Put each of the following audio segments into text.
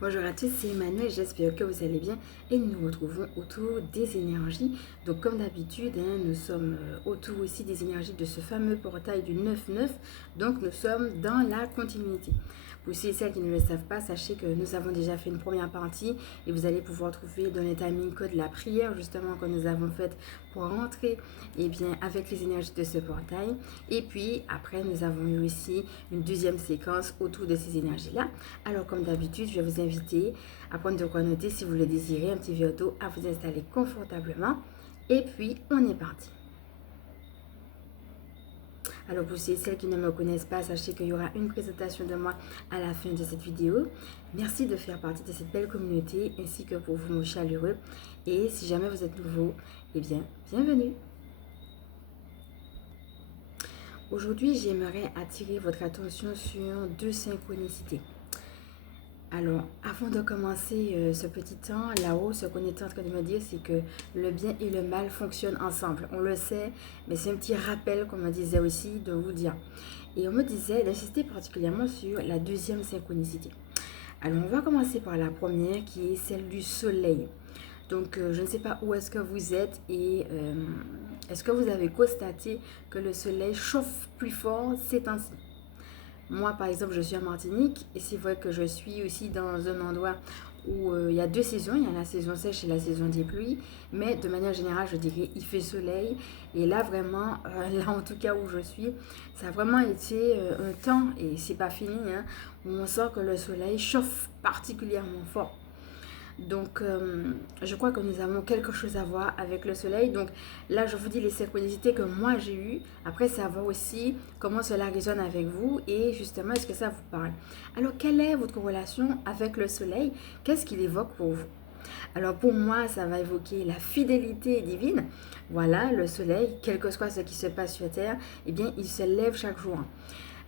Bonjour à tous, c'est Emmanuel, j'espère que vous allez bien et nous nous retrouvons autour des énergies. Donc comme d'habitude, nous sommes autour aussi des énergies de ce fameux portail du 9-9, donc nous sommes dans la continuité. Pour ceux et celles qui ne le savent pas, sachez que nous avons déjà fait une première partie et vous allez pouvoir trouver dans le timing code la prière justement que nous avons faite pour rentrer avec les énergies de ce portail. Et puis après, nous avons eu aussi une deuxième séquence autour de ces énergies-là. Alors comme d'habitude, je vais vous inviter à prendre de quoi noter si vous le désirez, un petit verre d'eau, à vous installer confortablement. Et puis, on est parti. Alors pour ceux et celles qui ne me connaissent pas, sachez qu'il y aura une présentation de moi à la fin de cette vidéo. Merci de faire partie de cette belle communauté ainsi que pour vos mots chaleureux. Et si jamais vous êtes nouveau, bienvenue. Aujourd'hui, j'aimerais attirer votre attention sur deux synchronicités. Alors, avant de commencer ce petit temps, là-haut, ce qu'on était en train de me dire, c'est que le bien et le mal fonctionnent ensemble. On le sait, mais c'est un petit rappel qu'on me disait aussi de vous dire. Et on me disait d'insister particulièrement sur la deuxième synchronicité. Alors, on va commencer par la première qui est celle du soleil. Donc, je ne sais pas où est-ce que vous êtes et est-ce que vous avez constaté que le soleil chauffe plus fort ces temps-ci? Moi, par exemple, je suis en Martinique et c'est vrai que je suis aussi dans un endroit où il y a deux saisons. Il y a la saison sèche et la saison des pluies. Mais de manière générale, je dirais, il fait soleil. Et là, vraiment, là en tout cas où je suis, ça a vraiment été un temps, et c'est pas fini, hein, où on sent que le soleil chauffe particulièrement fort. Donc, je crois que nous avons quelque chose à voir avec le soleil. Donc, là, je vous dis les synchronicités que moi j'ai eues. Après, savoir aussi comment cela résonne avec vous et justement, est-ce que ça vous parle. Alors, quelle est votre relation avec le soleil? Qu'est-ce qu'il évoque pour vous? Alors, pour moi, ça va évoquer la fidélité divine. Voilà, le soleil, quel que soit ce qui se passe sur Terre, eh bien, il se lève chaque jour.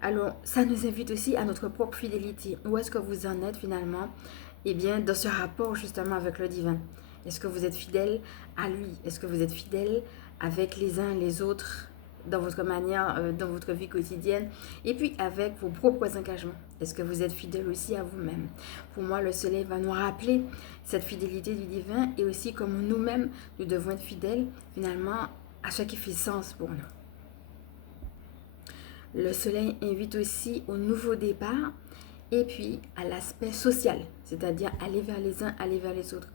Alors, ça nous invite aussi à notre propre fidélité. Où est-ce que vous en êtes finalement? Eh bien, dans ce rapport justement avec le divin. Est-ce que vous êtes fidèle à lui? Est-ce que vous êtes fidèle avec les uns les autres dans votre manière, dans votre vie quotidienne? Et puis avec vos propres engagements. Est-ce que vous êtes fidèle aussi à vous-même? Pour moi, le soleil va nous rappeler cette fidélité du divin et aussi comme nous-mêmes, nous devons être fidèles finalement à ce qui fait sens pour nous. Le soleil invite aussi au nouveau départ et puis à l'aspect social, c'est-à-dire aller vers les uns, aller vers les autres.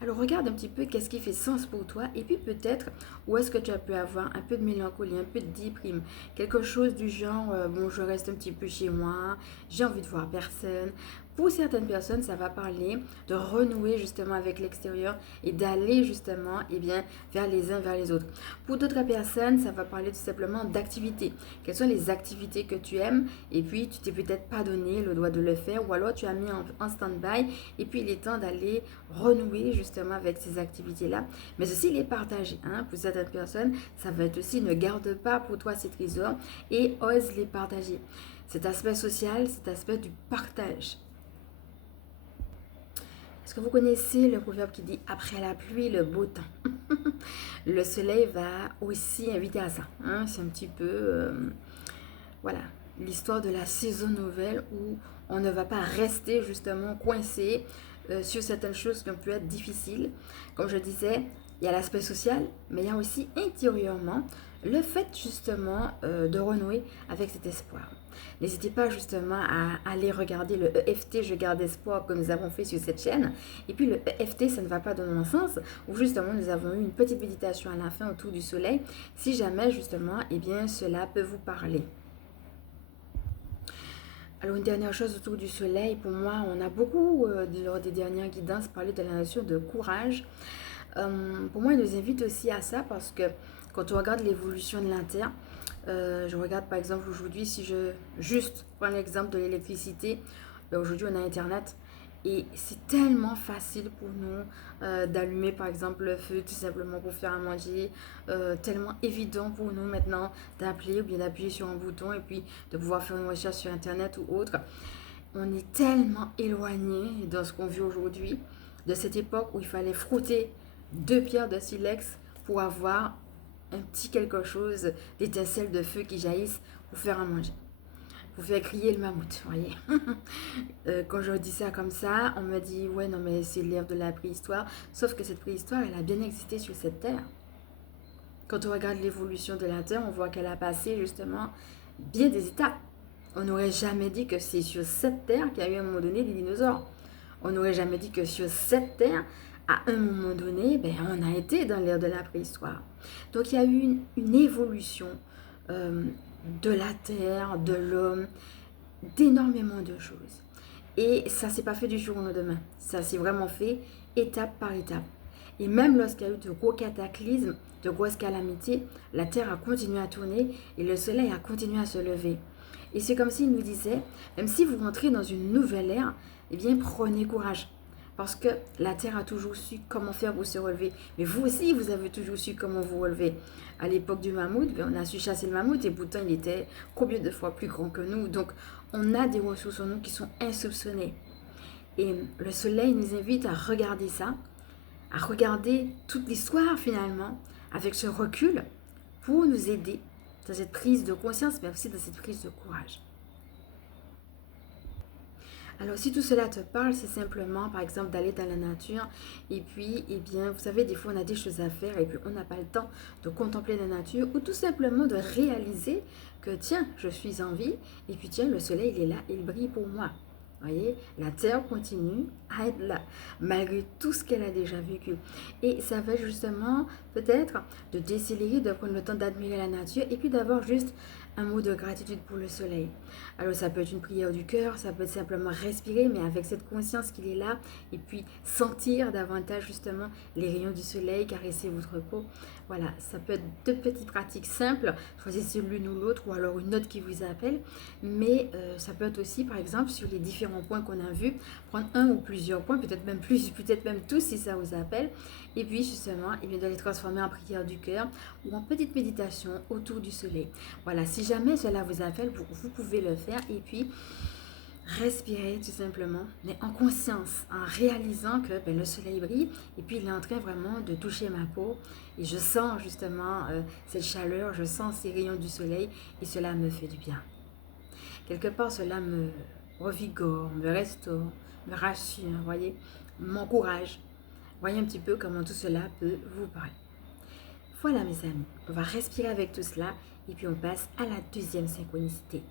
Alors regarde un petit peu qu'est-ce qui fait sens pour toi et puis peut-être où est-ce que tu as pu avoir un peu de mélancolie, un peu de déprime, quelque chose du genre bon je reste un petit peu chez moi, j'ai envie de voir personne. Pour certaines personnes, ça va parler de renouer justement avec l'extérieur et d'aller justement vers les uns, vers les autres. Pour d'autres personnes, ça va parler tout simplement d'activités. Quelles sont les activités que tu aimes et puis tu t'es peut-être pas donné le droit de le faire ou alors tu as mis en stand-by et puis il est temps d'aller renouer justement avec ces activités-là. Mais aussi les partager. Hein. Pour certaines personnes, ça va être aussi ne garde pas pour toi ces trésors et ose les partager. Cet aspect social, cet aspect du partage. Est-ce que vous connaissez le proverbe qui dit après la pluie, le beau temps? Le soleil va aussi inviter à ça. Hein? C'est un petit peu, voilà, l'histoire de la saison nouvelle où on ne va pas rester justement coincé sur certaines choses qui ont pu être difficiles. Comme je disais, il y a l'aspect social, mais il y a aussi intérieurement le fait justement de renouer avec cet espoir. N'hésitez pas justement à aller regarder le EFT Je garde espoir que nous avons fait sur cette chaîne. Et puis le EFT, ça ne va pas dans mon sens, où justement nous avons eu une petite méditation à la fin autour du soleil. Si jamais justement, cela peut vous parler. Alors une dernière chose autour du soleil, pour moi, on a beaucoup, lors des dernières guidances, parlé de la notion de courage. Pour moi, il nous invite aussi à ça parce que quand on regarde l'évolution de la Terre, je regarde par exemple aujourd'hui, si je juste prends l'exemple de l'électricité, aujourd'hui on a Internet et c'est tellement facile pour nous d'allumer par exemple le feu tout simplement pour faire à manger, tellement évident pour nous maintenant d'appeler ou bien d'appuyer sur un bouton et puis de pouvoir faire une recherche sur Internet ou autre. On est tellement éloigné dans ce qu'on vit aujourd'hui de cette époque où il fallait frotter deux pierres de silex pour avoir un petit quelque chose, d'étincelles de feu qui jaillissent pour faire à manger. vous faire crier le mammouth, voyez. Quand je dis ça comme ça, on me dit, ouais, non, mais c'est l'ère de la préhistoire. Sauf que cette préhistoire, elle a bien existé sur cette terre. Quand on regarde l'évolution de la Terre, on voit qu'elle a passé justement bien des étapes. On n'aurait jamais dit que c'est sur cette Terre qu'il y a eu à un moment donné des dinosaures. On n'aurait jamais dit que sur cette Terre, à un moment donné, ben, on a été dans l'ère de la préhistoire. Donc il y a eu une évolution euh, de la Terre, de l'homme, d'énormément de choses. Et ça s'est pas fait du jour au lendemain. Ça s'est vraiment fait étape par étape. Et même lorsqu'il y a eu de gros cataclysmes, de grosses calamités, la Terre a continué à tourner et le Soleil a continué à se lever. Et c'est comme s'il nous disait, même si vous rentrez dans une nouvelle ère, eh bien prenez courage. Parce que la Terre a toujours su comment faire pour se relever. Mais vous aussi, vous avez toujours su comment vous relever. À l'époque du mammouth, on a su chasser le mammouth et pourtant il était combien de fois plus grand que nous. Donc on a des ressources en nous qui sont insoupçonnées. Et le Soleil nous invite à regarder ça, à regarder toute l'histoire finalement, avec ce recul, pour nous aider dans cette prise de conscience, mais aussi dans cette prise de courage. Alors, si tout cela te parle, c'est simplement, par exemple, d'aller dans la nature. Et puis, eh bien, vous savez, des fois, on a des choses à faire et puis on n'a pas le temps de contempler la nature ou tout simplement de réaliser que, tiens, je suis en vie et puis, tiens, le soleil, il est là, il brille pour moi. Vous voyez, la Terre continue à être là, malgré tout ce qu'elle a déjà vécu. Et ça va justement, peut-être, de décélérer, de prendre le temps d'admirer la nature et puis d'avoir juste un mot de gratitude pour le soleil. Alors ça peut être une prière du cœur, ça peut être simplement respirer, mais avec cette conscience qu'il est là, et puis sentir davantage justement les rayons du soleil caresser votre peau. Voilà, ça peut être deux petites pratiques simples, choisissez l'une ou l'autre, ou alors une autre qui vous appelle, mais ça peut être aussi par exemple sur les différents points qu'on a vus, prendre un ou plusieurs points, peut-être même plus, peut-être même tous si ça vous appelle, et puis justement, il vient de les transformer en prière du cœur ou en petite méditation autour du soleil. Voilà, si jamais cela vous appelle, vous pouvez le faire et puis respirer tout simplement, mais en conscience, en réalisant que ben, le soleil brille et puis il est en train vraiment de toucher ma peau et je sens justement cette chaleur, je sens ces rayons du soleil et cela me fait du bien. Quelque part, cela me revigore, me restaure, me rassure, voyez, m'encourage. Voyez un petit peu comment tout cela peut vous parler. Voilà mes amis, on va respirer avec tout cela et puis on passe à la deuxième synchronicité.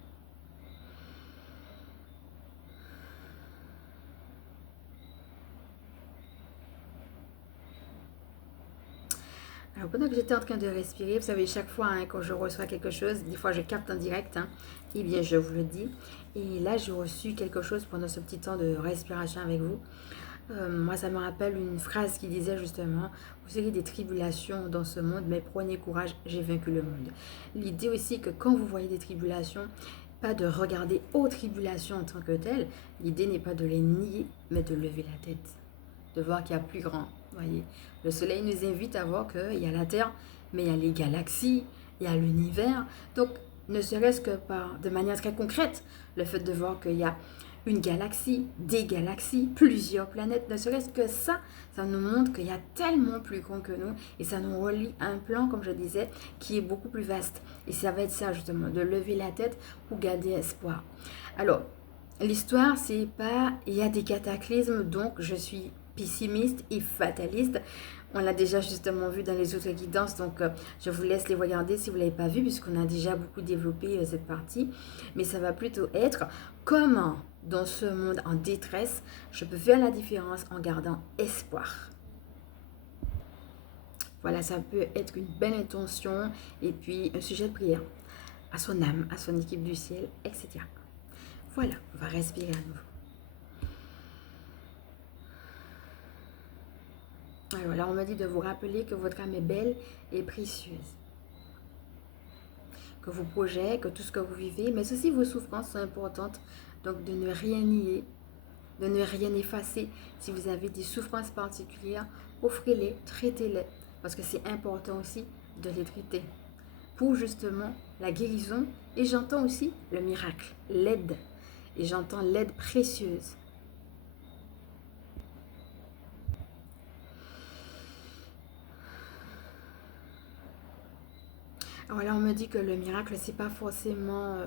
Alors pendant que j'étais en train de respirer, vous savez, chaque fois quand je reçois quelque chose, des fois je capte en direct, eh bien je vous le dis. Et là j'ai reçu quelque chose pendant ce petit temps de respiration avec vous. Moi ça me rappelle une phrase qui disait justement, vous aurez des tribulations dans ce monde, mais prenez courage, j'ai vaincu le monde. L'idée aussi que quand vous voyez des tribulations, pas de regarder aux tribulations en tant que telles, l'idée n'est pas de les nier, mais de lever la tête, de voir qu'il y a plus grand. Voyez, le soleil nous invite à voir qu'il y a la Terre, mais il y a les galaxies, il y a l'univers. Donc, ne serait-ce que de manière très concrète, le fait de voir qu'il y a une galaxie, des galaxies, plusieurs planètes, ne serait-ce que ça nous montre qu'il y a tellement plus grand que nous et ça nous relie à un plan, comme je disais, qui est beaucoup plus vaste. Et ça va être ça justement, de lever la tête pour garder espoir. Alors, l'histoire, c'est pas, il y a des cataclysmes, donc je suis pessimiste et fataliste. On l'a déjà justement vu dans les autres guidances, donc je vous laisse les regarder si vous ne l'avez pas vu, puisqu'on a déjà beaucoup développé cette partie. Mais ça va plutôt être comment, dans ce monde en détresse, je peux faire la différence en gardant espoir. Voilà, ça peut être une belle intention et puis un sujet de prière à son âme, à son équipe du ciel, etc. Voilà, on va respirer à nouveau. Alors, on m'a dit de vous rappeler que votre âme est belle et précieuse. Que vos projets, que tout ce que vous vivez, mais aussi vos souffrances sont importantes. Donc, de ne rien nier, de ne rien effacer. Si vous avez des souffrances particulières, offrez-les, traitez-les. Parce que c'est important aussi de les traiter. Pour justement la guérison. Et j'entends aussi le miracle, l'aide. Et j'entends l'aide précieuse. Voilà, on me dit que le miracle, c'est pas forcément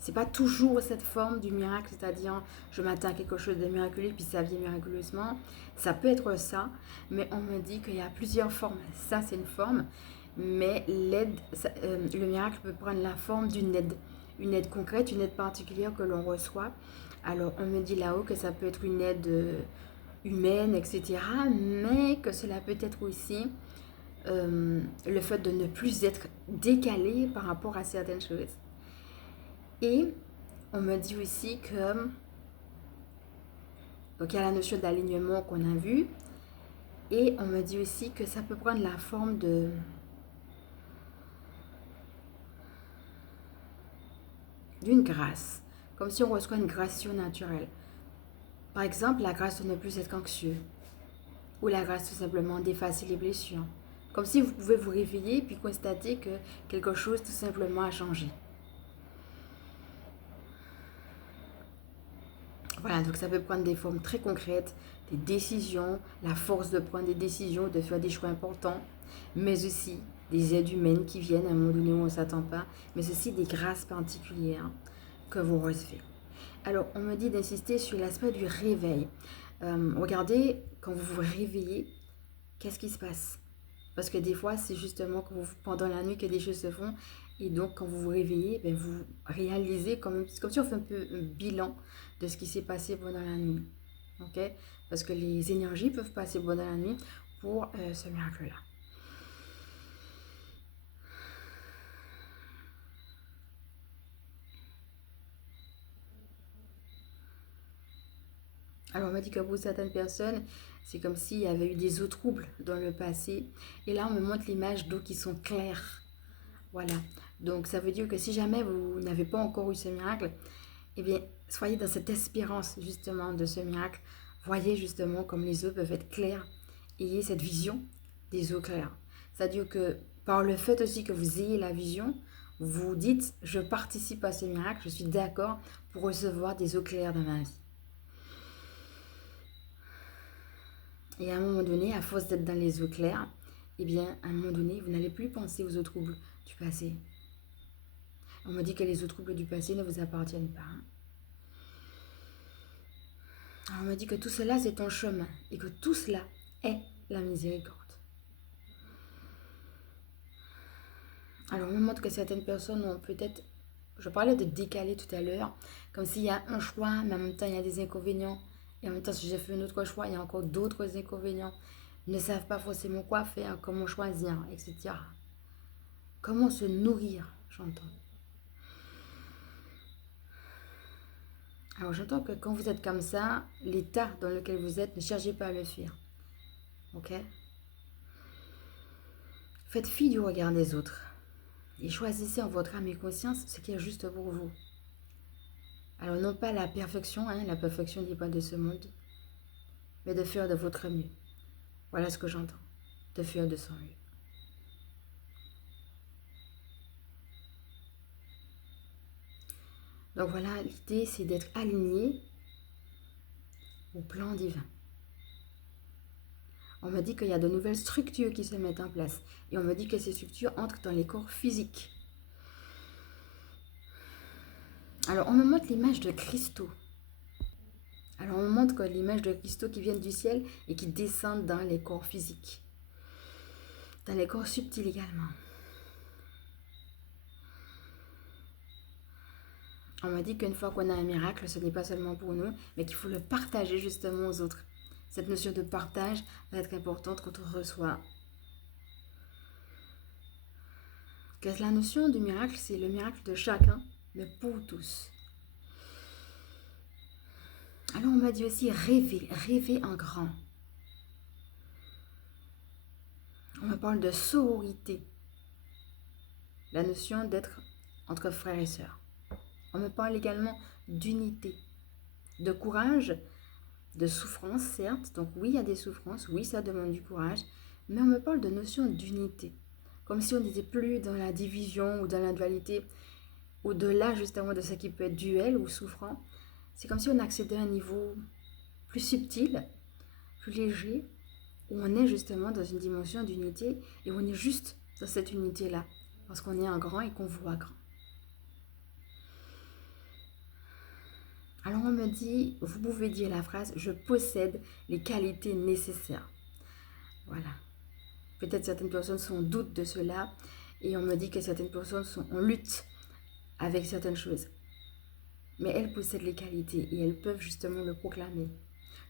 C'est pas toujours cette forme du miracle, c'est-à-dire je m'attends à quelque chose de miraculeux puis ça vient miraculeusement. Ça peut être ça, mais on me dit qu'il y a plusieurs formes. Ça, c'est une forme, mais le miracle peut prendre la forme une aide concrète, une aide particulière que l'on reçoit. Alors, on me dit là-haut que ça peut être une aide humaine, etc., mais que cela peut être aussi le fait de ne plus être décalé par rapport à certaines choses. Et on me dit aussi que, donc il y a la notion d'alignement qu'on a vu, et on me dit aussi que ça peut prendre la forme d'une grâce, comme si on reçoit une grâce surnaturelle. Par exemple, la grâce de ne plus être anxieux, ou la grâce tout simplement d'effacer les blessures. Comme si vous pouvez vous réveiller puis constater que quelque chose tout simplement a changé. Voilà, donc ça peut prendre des formes très concrètes, des décisions, la force de prendre des décisions, de faire des choix importants, mais aussi des aides humaines qui viennent à un moment donné où on ne s'attend pas, mais aussi des grâces particulières que vous recevez. Alors, on me dit d'insister sur l'aspect du réveil. Regardez, quand vous vous réveillez, qu'est-ce qui se passe? Parce que des fois, c'est justement pendant la nuit que des choses se font. Et donc, quand vous vous réveillez, ben, vous réalisez comme si on fait un peu un bilan de ce qui s'est passé pendant la nuit. Okay? Parce que les énergies peuvent passer pendant la nuit pour ce miracle-là. Alors, on m'a dit que pour certaines personnes, c'est comme s'il y avait eu des eaux troubles dans le passé. Et là, on me montre l'image d'eau qui sont claires. Voilà. Donc, ça veut dire que si jamais vous n'avez pas encore eu ce miracle, eh bien, soyez dans cette espérance justement de ce miracle. Voyez justement comme les eaux peuvent être claires. Ayez cette vision des eaux claires. C'est-à-dire que par le fait aussi que vous ayez la vision, vous dites, je participe à ce miracle, je suis d'accord pour recevoir des eaux claires dans ma vie. Et à un moment donné, à force d'être dans les eaux claires, eh bien, à un moment donné, vous n'allez plus penser aux eaux troubles du passé. On me dit que les eaux troubles du passé ne vous appartiennent pas. Alors on me dit que tout cela, c'est ton chemin et que tout cela est la miséricorde. Alors on me montre que certaines personnes ont peut-être, je parlais de décaler tout à l'heure, comme s'il y a un choix, mais en même temps il y a des inconvénients. Et en même temps, si j'ai fait un autre choix, il y a encore d'autres inconvénients. Ils ne savent pas forcément quoi faire, comment choisir, etc. Comment se nourrir, j'entends. Alors j'entends que quand vous êtes comme ça, l'état dans lequel vous êtes, ne cherchez pas à le fuir. Ok? Faites fi du regard des autres. Et choisissez en votre âme et conscience ce qui est juste pour vous. Alors non pas la perfection n'est pas de ce monde, mais de faire de votre mieux. Voilà ce que j'entends, de faire de son mieux. Donc voilà, l'idée c'est d'être aligné au plan divin. On me dit qu'il y a de nouvelles structures qui se mettent en place. Et on me dit que ces structures entrent dans les corps physiques. Alors on me montre l'image de cristaux. Alors on me montre que l'image de cristaux qui viennent du ciel et qui descendent dans les corps physiques. Dans les corps subtils également. On m'a dit qu'une fois qu'on a un miracle, ce n'est pas seulement pour nous, mais qu'il faut le partager justement aux autres. Cette notion de partage va être importante quand on reçoit. Que la notion du miracle, c'est le miracle de chacun, mais pour tous. Alors on m'a dit aussi rêver en grand. On me parle de sororité, la notion d'être entre frères et sœurs. On me parle également d'unité, de courage, de souffrance, certes. Donc oui, il y a des souffrances, oui, ça demande du courage, mais on me parle de notion d'unité, comme si on n'était plus dans la division ou dans la dualité, au-delà justement de ce qui peut être duel ou souffrant. C'est comme si on accédait à un niveau plus subtil, plus léger, où on est justement dans une dimension d'unité et où on est juste dans cette unité-là, parce qu'on est en grand et qu'on voit grand. Alors on me dit, vous pouvez dire la phrase, je possède les qualités nécessaires. Voilà. Peut-être certaines personnes sont en doute de cela et on me dit que certaines personnes sont en lutte avec certaines choses. Mais elles possèdent les qualités et elles peuvent justement le proclamer.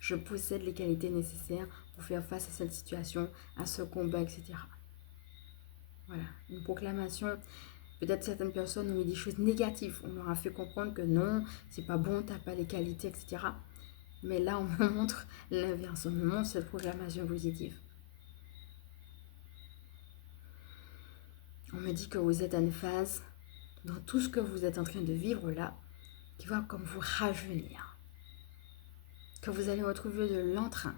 Je possède les qualités nécessaires pour faire face à cette situation, à ce combat, etc. Voilà, une proclamation. Peut-être certaines personnes ont eu des choses négatives. On leur a fait comprendre que non, c'est pas bon, t'as pas les qualités, etc. Mais là, on me montre l'inverse. On me montre cette proclamation positive. On me dit que vous êtes à une phase, dans tout ce que vous êtes en train de vivre là, qui va comme vous rajeunir. Que vous allez retrouver de l'entrain.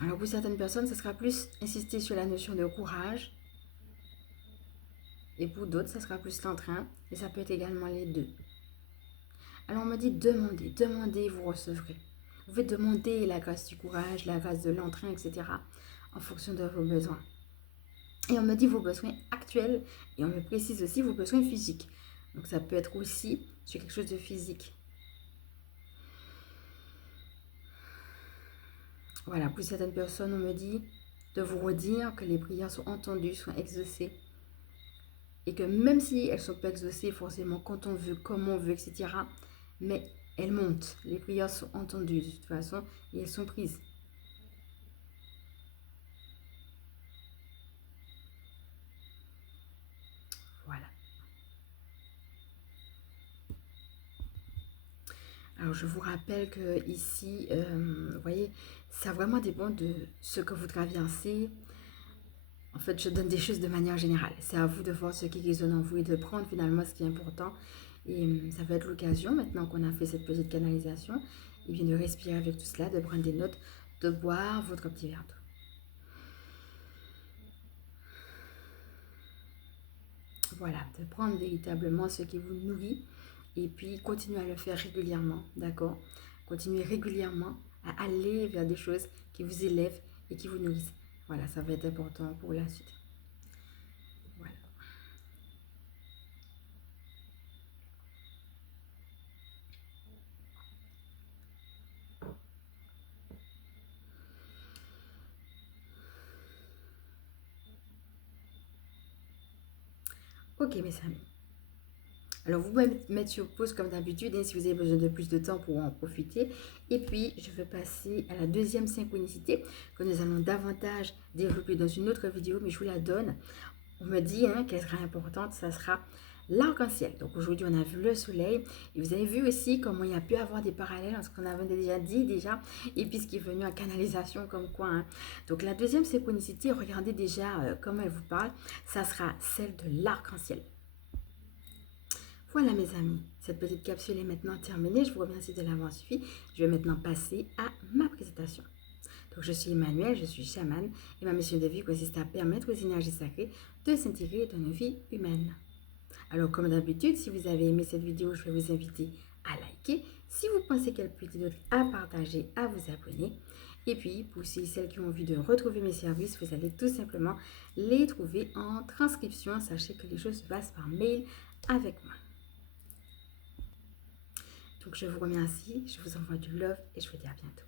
Alors pour certaines personnes, ce sera plus insister sur la notion de courage. Et pour d'autres, ce sera plus l'entrain. Et ça peut être également les deux. Alors on me dit demandez, demandez, vous recevrez. Vous pouvez demander la grâce du courage, la grâce de l'entrain, etc. en fonction de vos besoins. Et on me dit vos besoins actuels et on me précise aussi vos besoins physiques. Donc ça peut être aussi sur quelque chose de physique. Voilà, pour certaines personnes, on me dit de vous redire que les prières sont entendues, sont exaucées. Et que même si elles ne sont pas exaucées forcément quand on veut, comme on veut, etc., mais elles montent. Les prières sont entendues de toute façon et elles sont prises. Voilà. Alors je vous rappelle que ici, vous voyez, ça vraiment dépend de ce que vous traversez. En fait, je donne des choses de manière générale. C'est à vous de voir ce qui résonne en vous et de prendre finalement ce qui est important. Et ça va être l'occasion, maintenant qu'on a fait cette petite canalisation, et bien de respirer avec tout cela, de prendre des notes, de boire votre petit verre d'eau. Voilà, de prendre véritablement ce qui vous nourrit et puis continuez à le faire régulièrement, d'accord? Continuez régulièrement à aller vers des choses qui vous élèvent et qui vous nourrissent. Voilà, ça va être important pour la suite. Voilà. Ok mes amis. Alors vous pouvez mettre sur pause comme d'habitude si vous avez besoin de plus de temps pour en profiter. Et puis je vais passer à la deuxième synchronicité que nous allons davantage développer dans une autre vidéo, mais je vous la donne. On me dit qu'elle sera importante, ça sera l'arc-en-ciel. Donc aujourd'hui on a vu le soleil et vous avez vu aussi comment il y a pu avoir des parallèles entre ce qu'on avait déjà dit et puis ce qui est venu en canalisation comme quoi. Donc la deuxième synchronicité, regardez déjà comment elle vous parle, ça sera celle de l'arc-en-ciel. Voilà mes amis, cette petite capsule est maintenant terminée. Je vous remercie de l'avoir suivi. Je vais maintenant passer à ma présentation. Donc je suis Emmanuel, je suis chamane et ma mission de vie consiste à permettre aux énergies sacrées de s'intégrer dans nos vies humaines. Alors comme d'habitude, si vous avez aimé cette vidéo, je vais vous inviter à liker. Si vous pensez qu'elle peut être d'autres, à partager, à vous abonner. Et puis, pour celles qui ont envie de retrouver mes services, vous allez tout simplement les trouver en transcription. Sachez que les choses se passent par mail avec moi. Donc je vous remercie, je vous envoie du love et je vous dis à bientôt.